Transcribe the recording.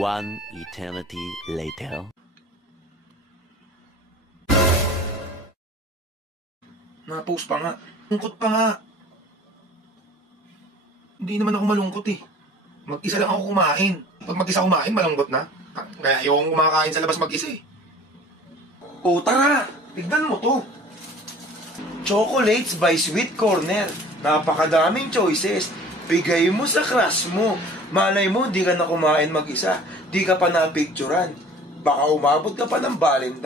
One eternity later. Na-post pa nga. Lungkot pa nga. Hindi naman ako malungkot eh. Mag-isa lang ako kumain. Pag mag-isa kumain, malungkot na. Kaya yung kumakain sa labas mag-isa eh. O tara, tignan mo to. Chocolates by Sweet Corner. Napakadaming choices. Bigay mo sa crush mo. Malay mo, di ka na kumain mag-isa. Di ka pa napicturan. Baka umabot ka pa ng Valentine.